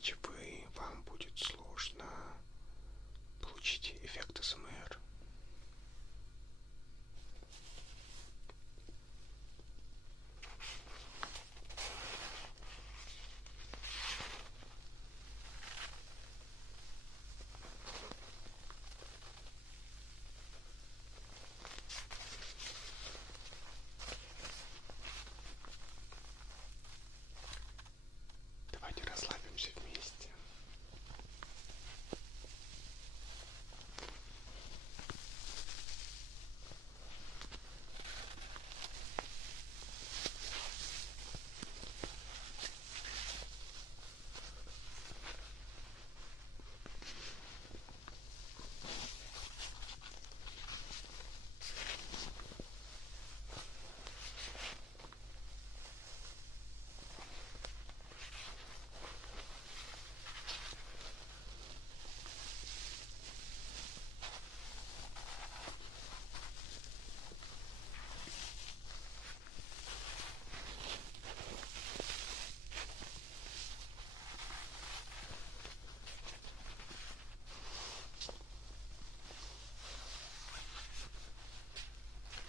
иначе вам будет сложно получить эффект АСМР. Давайте расслабимся вместе.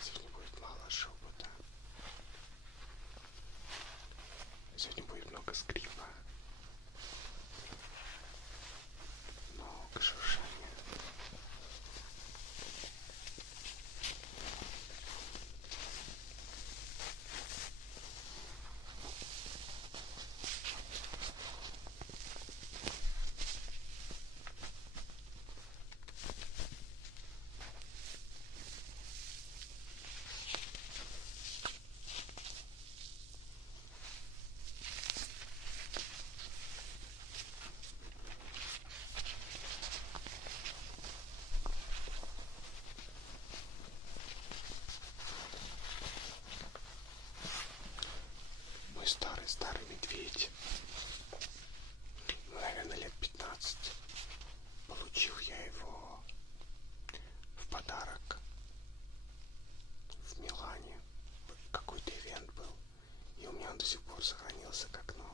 Сегодня будет мало шепота. Сегодня будет много скрипа. Много шуршания. Мой старый медведь. Ему, наверное, лет 15. Получил я его в подарок в Милане. Какой-то ивент был. И у меня он до сих пор сохранился как новый.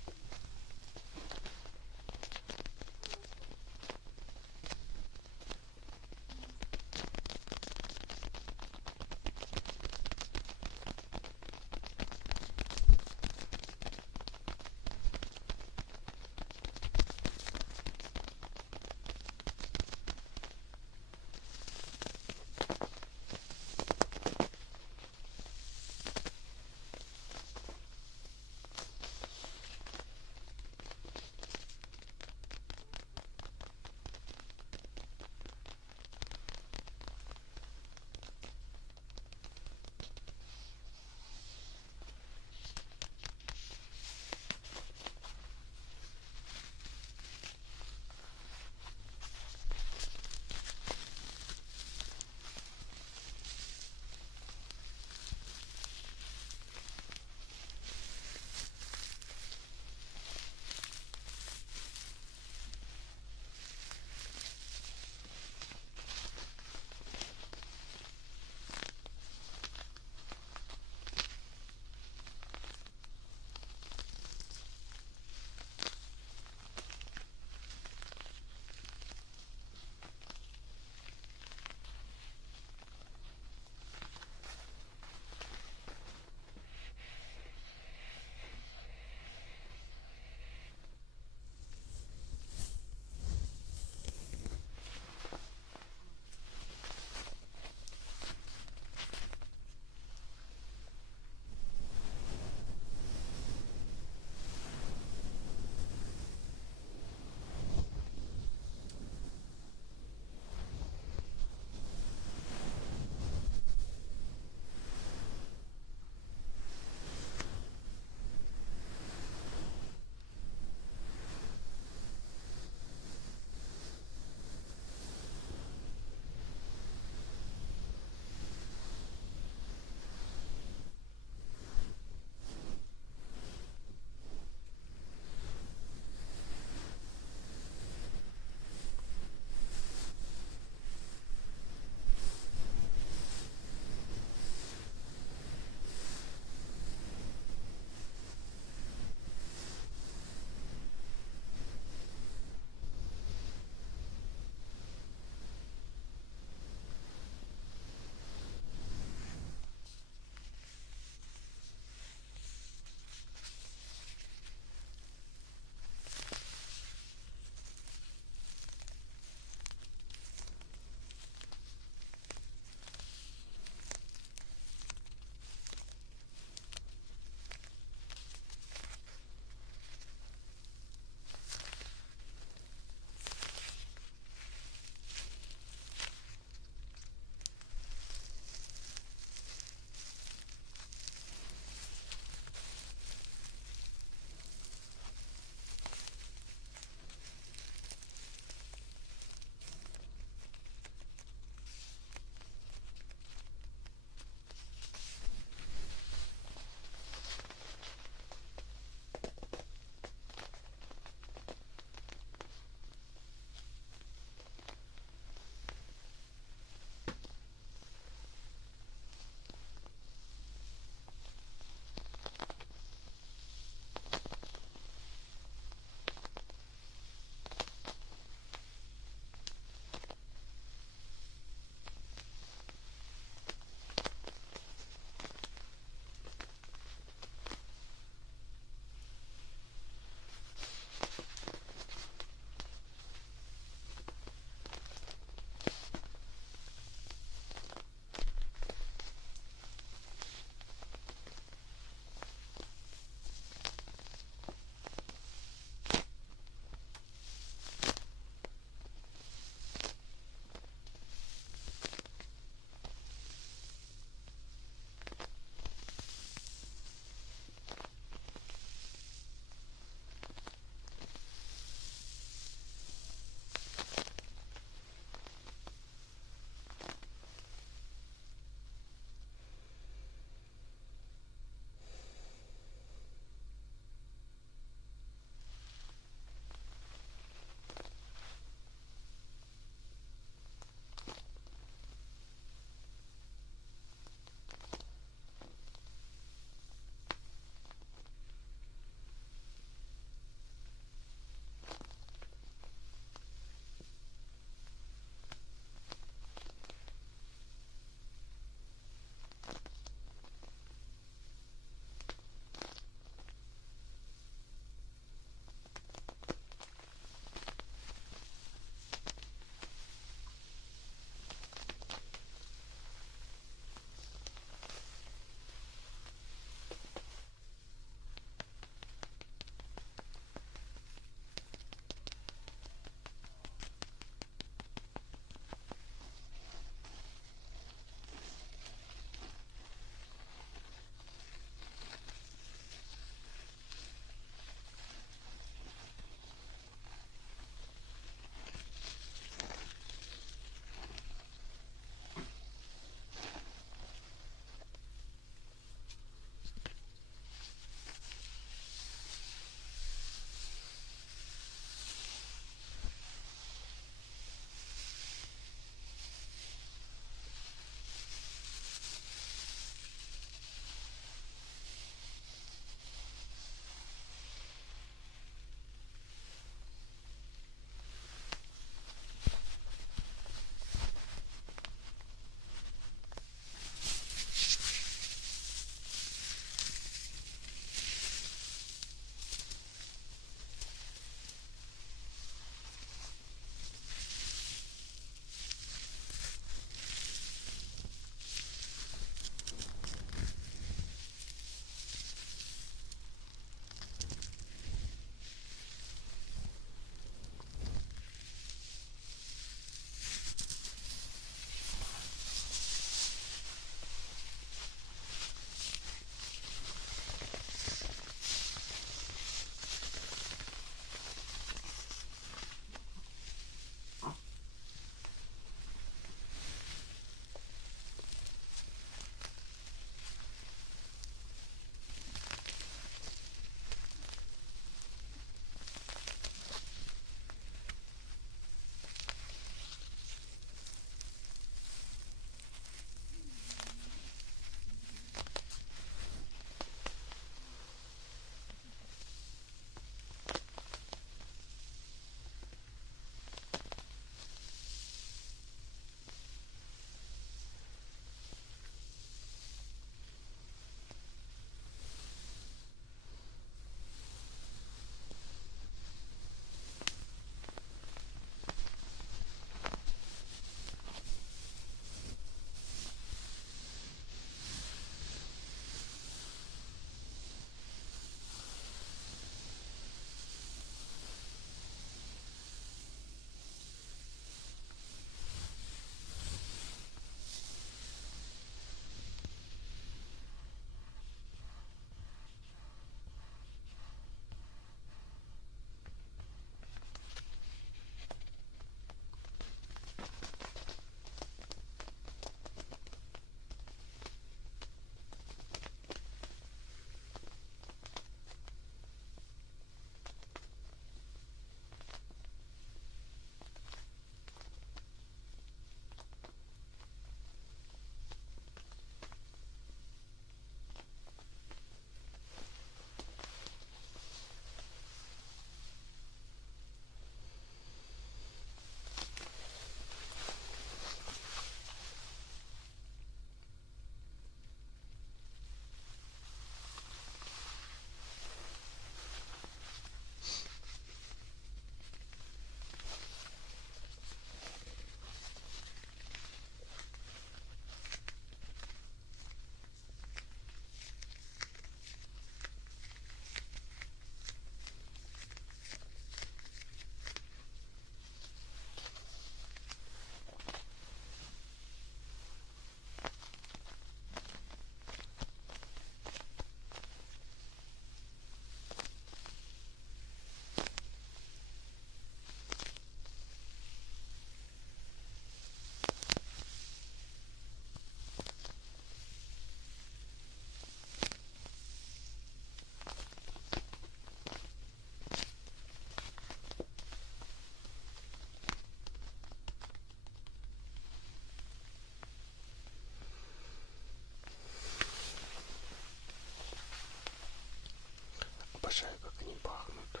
обожаю, как они пахнут.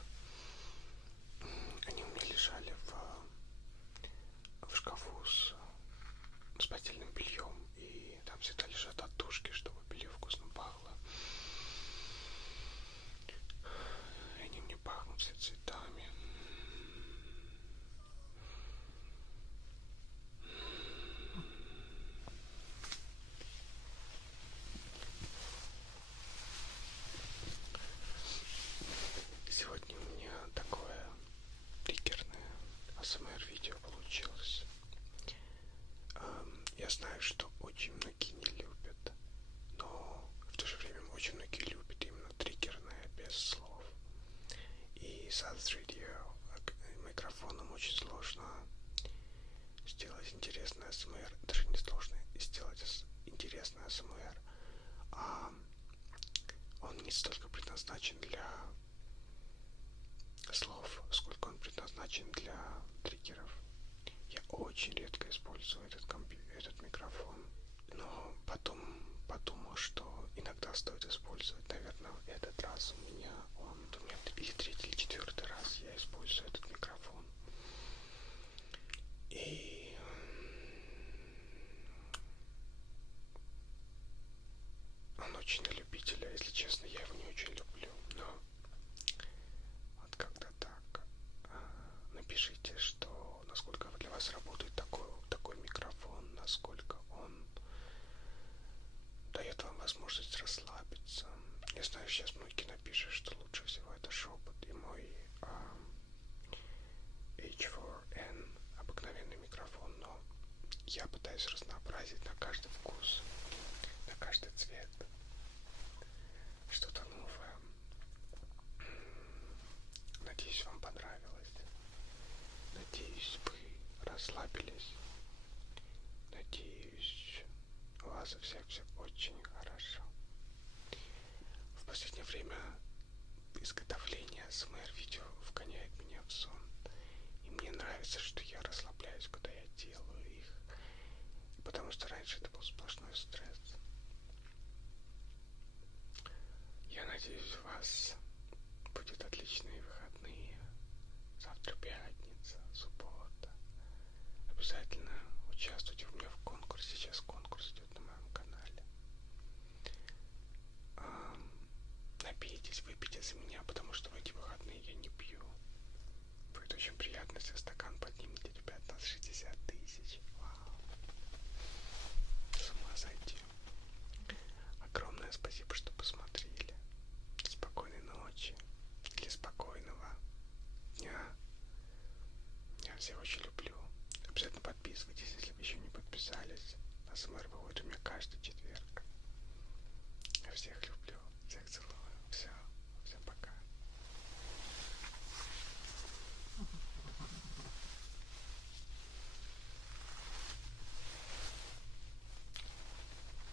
Они у меня лежали в шкафу с постельным бельем, и там всегда лежат оттушки, чтобы белье вкусно пахло. И они мне пахнут все цветами. Сегодня у меня такое триггерное АСМР видео получилось. Я знаю, что очень многие не любят, но в то же время очень многие любят именно триггерное, без слов. И с микрофоном очень сложно сделать интересное АСМР. Даже не сложно сделать интересное АСМР, а он не столько предназначен для слов, сколько он предназначен для триггеров. Я очень редко использую этот микрофон, но потом подумал, что иногда стоит использовать. Наверное, в этот раз у меня или третий, или четвертый раз я использую этот микрофон. И он очень на любителя, если честно, я его не очень люблю, но вот как-то так. Напишите, что насколько для вас работает такой микрофон, насколько он дает вам возможность расслабиться. Я знаю, сейчас многие напишут, что лучше всего это шепот и мой H4n обыкновенный микрофон, но я пытаюсь разнообразить на каждый вкус, на каждый цвет что-то новое. Надеюсь, вам понравилось. Надеюсь, вы расслабились. Надеюсь, у вас у всех все очень хорошо. В последнее время изготовление АСМР видео вгоняет меня в сон. И мне нравится, что я расслабляюсь, когда я делаю их. Потому что раньше это был сплошной стресс. Я надеюсь, у вас будут отличные выходные. Завтра пятница, суббота. Обязательно участвуйте у меня в конкурсе. Сейчас конкурс идет на моем канале. Напейтесь, выпейте за меня, потому что в эти выходные я не пью. Будет очень приятно, если стакан поднимете, ребят, на 60 тысяч. Вау. С ума сойти. Огромное спасибо, что посмотрели. Спокойной ночи или спокойного дня. Я всех очень люблю. Обязательно подписывайтесь, если вы еще не подписались. АСМР выходит у меня каждый четверг.